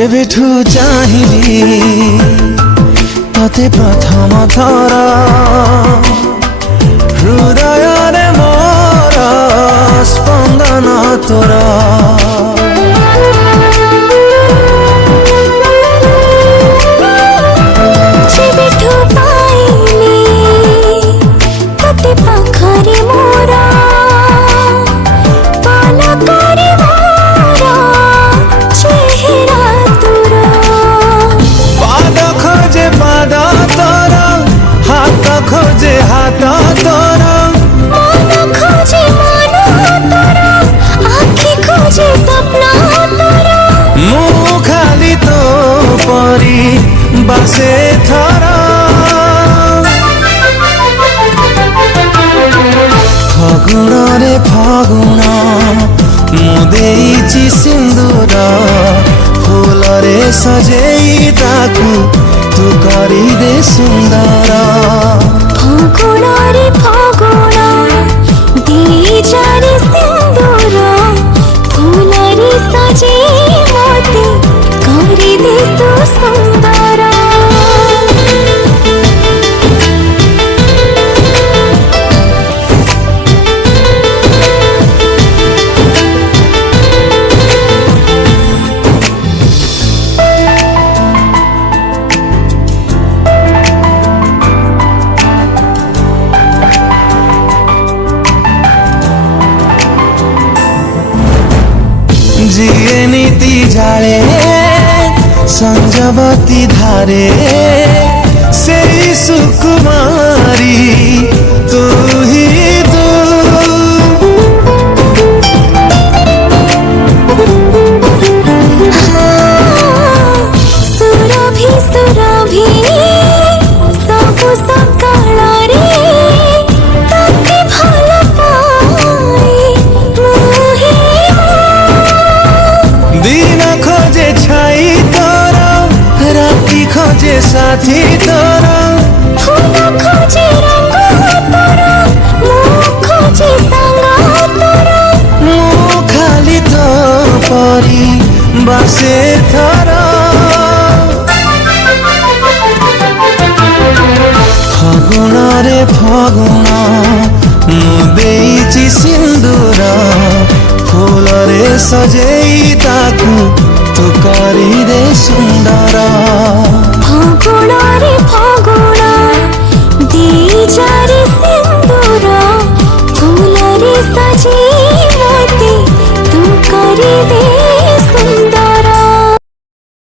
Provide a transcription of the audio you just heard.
जेबेठू चाहिली तते प्रथम थर हृदय रे मोर स्पंदन तोर जेबेठू पाइली तते पाखरे मोरा खोजे हाथ तोर मन खोजे मन तोर आँखी खोजे सपना तोर मु खाली तो परी बासे थर फगुण रे फगुण मु देइछि सिंदूर फूल रे सजेई ताकू तू करी दे सुंदर फगुण रे फगुण दे जाने सिंदूर फूल रे सजे मोती करी दे तू सुंदर जिए नीति जाले संजवती धारे से सुकुमारी तू ही तू सुरभि सुरभि सब सकाळ रे तते भल पाए मोहि दिन खोजे छाई तोर राति खोजे साथी तोर फूल खोजे रंग तोर मुँह खोजे संग तोर मु खाली तो परी बासे थर फगुण रे फगुण मु देइछि सिंदूर फूल रे सजेई ताकू तू करी दे सुंदर फगुण रे फगुण दे जारे सिंदूर फूल रे सजे मोती तू करी दे